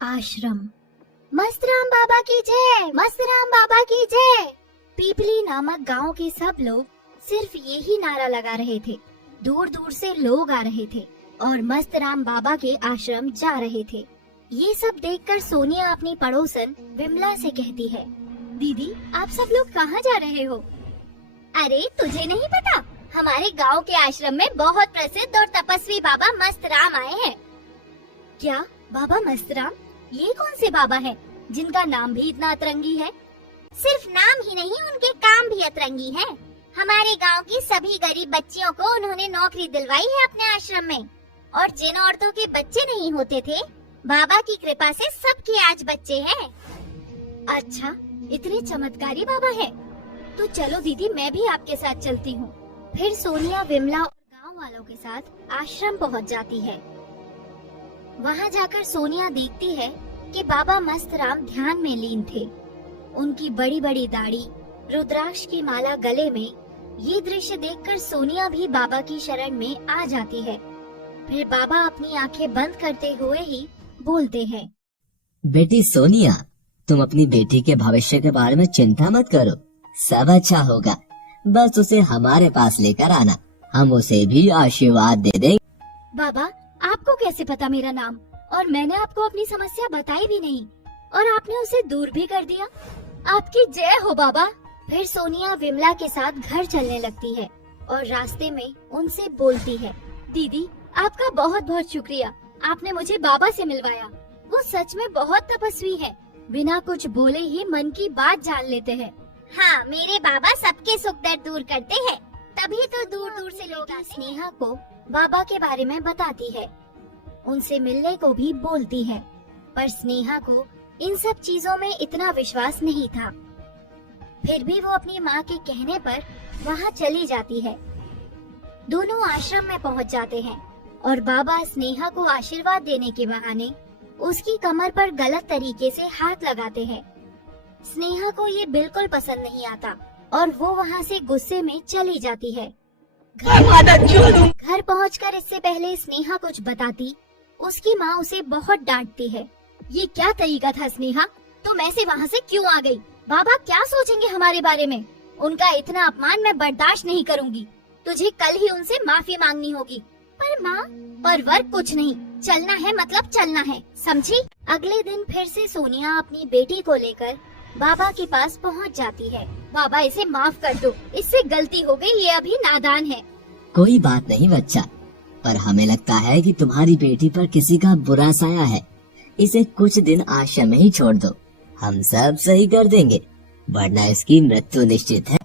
आश्रम। मस्तराम बाबा की जय, मस्तराम बाबा की जय। पीपली नामक गांव के सब लोग सिर्फ यही नारा लगा रहे थे। दूर दूर से लोग आ रहे थे और मस्तराम बाबा के आश्रम जा रहे थे। ये सब देखकर सोनिया अपनी पड़ोसन विमला से कहती है, दीदी आप सब लोग कहाँ जा रहे हो? अरे तुझे नहीं पता, हमारे गांव के आश्रम में बहुत प्रसिद्ध और तपस्वी बाबा मस्तराम आए हैं। क्या बाबा मस्तराम? ये कौन से बाबा हैं जिनका नाम भी इतना अतरंगी है? सिर्फ नाम ही नहीं, उनके काम भी अतरंगी हैं। हमारे गांव की सभी गरीब बच्चियों को उन्होंने नौकरी दिलवाई है अपने आश्रम में, और जिन औरतों के बच्चे नहीं होते थे, बाबा की कृपा से सबके आज बच्चे हैं। अच्छा, इतने चमत्कारी बाबा हैं। तो चलो दीदी, मैं भी आपके साथ चलती हूँ। फिर सोनिया विमला और गांव वालों के साथ आश्रम पहुँच जाती है। वहाँ जाकर सोनिया देखती है कि बाबा मस्तराम ध्यान में लीन थे। उनकी बड़ी बड़ी दाढ़ी, रुद्राक्ष की माला गले में। ये दृश्य देखकर सोनिया भी बाबा की शरण में आ जाती है। फिर बाबा अपनी आंखें बंद करते हुए ही बोलते हैं, बेटी सोनिया, तुम अपनी बेटी के भविष्य के बारे में चिंता मत करो, सब अच्छा होगा। बस उसे हमारे पास लेकर आना, हम उसे भी आशीर्वाद दे देंगे। बाबा आपको कैसे पता मेरा नाम? और मैंने आपको अपनी समस्या बताई भी नहीं, और आपने उसे दूर भी कर दिया। आपकी जय हो बाबा। फिर सोनिया विमला के साथ घर चलने लगती है और रास्ते में उनसे बोलती है, दीदी आपका बहुत बहुत शुक्रिया, आपने मुझे बाबा से मिलवाया। वो सच में बहुत तपस्वी है, बिना कुछ बोले ही मन की बात जान लेते हैं। हाँ, मेरे बाबा सबके सुख दर्द दूर करते हैं, तभी तो दूर दूर से लोग स्नेहा को बाबा के बारे में बताती है। उनसे मिलने को भी बोलती है, पर स्नेहा को इन सब चीजों में इतना विश्वास नहीं था। फिर भी वो अपनी माँ के कहने पर वहाँ चली जाती है। दोनों आश्रम में पहुँच जाते हैं और बाबा स्नेहा को आशीर्वाद देने के बहाने उसकी कमर पर गलत तरीके से हाथ लगाते हैं। स्नेहा को ये बिल्कुल पसंद नहीं आता और वो वहाँ से गुस्से में चली जाती है। घर पहुंचकर इससे पहले स्नेहा कुछ बताती, उसकी माँ उसे बहुत डांटती है। ये क्या तरीका था स्नेहा, तुम ऐसे वहाँ से क्यों आ गई? बाबा क्या सोचेंगे हमारे बारे में? उनका इतना अपमान मैं बर्दाश्त नहीं करूँगी। तुझे कल ही उनसे माफी मांगनी होगी। पर माँ, पर वर्क कुछ नहीं, चलना है मतलब चलना है, समझी? अगले दिन फिर से सोनिया अपनी बेटी को लेकर बाबा के पास पहुँच जाती है। बाबा इसे माफ कर दो, इससे गलती हो गई, ये अभी नादान है। कोई बात नहीं बच्चा, पर हमें लगता है कि तुम्हारी बेटी पर किसी का बुरा साया है। इसे कुछ दिन आश्रम में ही छोड़ दो, हम सब सही कर देंगे, वरना इसकी मृत्यु निश्चित है।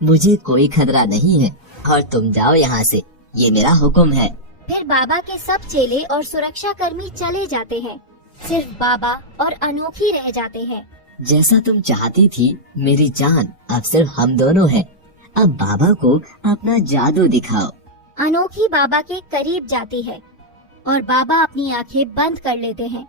मुझे कोई खतरा नहीं है और तुम जाओ यहाँ से, ये मेरा हुक्म है। फिर बाबा के सब चेले और सुरक्षा कर्मी चले जाते हैं, सिर्फ बाबा और अनोखी रह जाते हैं। जैसा तुम चाहती थी मेरी जान, अब सिर्फ हम दोनों हैं। अब बाबा को अपना जादू दिखाओ। अनोखी बाबा के करीब जाती है और बाबा अपनी आंखें बंद कर लेते हैं।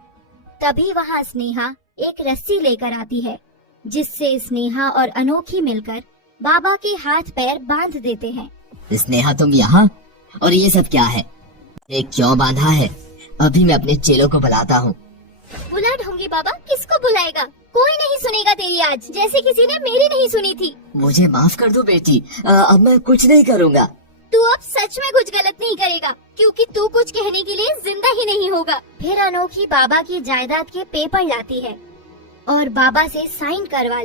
तभी वहाँ स्नेहा एक रस्सी लेकर आती है, जिससे स्नेहा और अनोखी मिलकर बाबा के हाथ पैर बांध देते हैं। स्नेहा तुम यहाँ? और ये सब क्या है? ये क्यों बांधा है? अभी मैं अपने चेलों को बुलाता हूँ। बुला ढूंगी बाबा, किसको बुलाएगा? कोई नहीं सुनेगा तेरी आज, जैसे किसी ने मेरी नहीं सुनी थी। मुझे माफ कर दो बेटी, अब मैं कुछ नहीं करूँगा। तू अब सच में कुछ गलत नहीं करेगा, क्योंकि तू कुछ कहने के लिए जिंदा ही नहीं होगा। फिर अनोखी बाबा की जायदाद के पेपर लाती है और बाबा से साइन करवा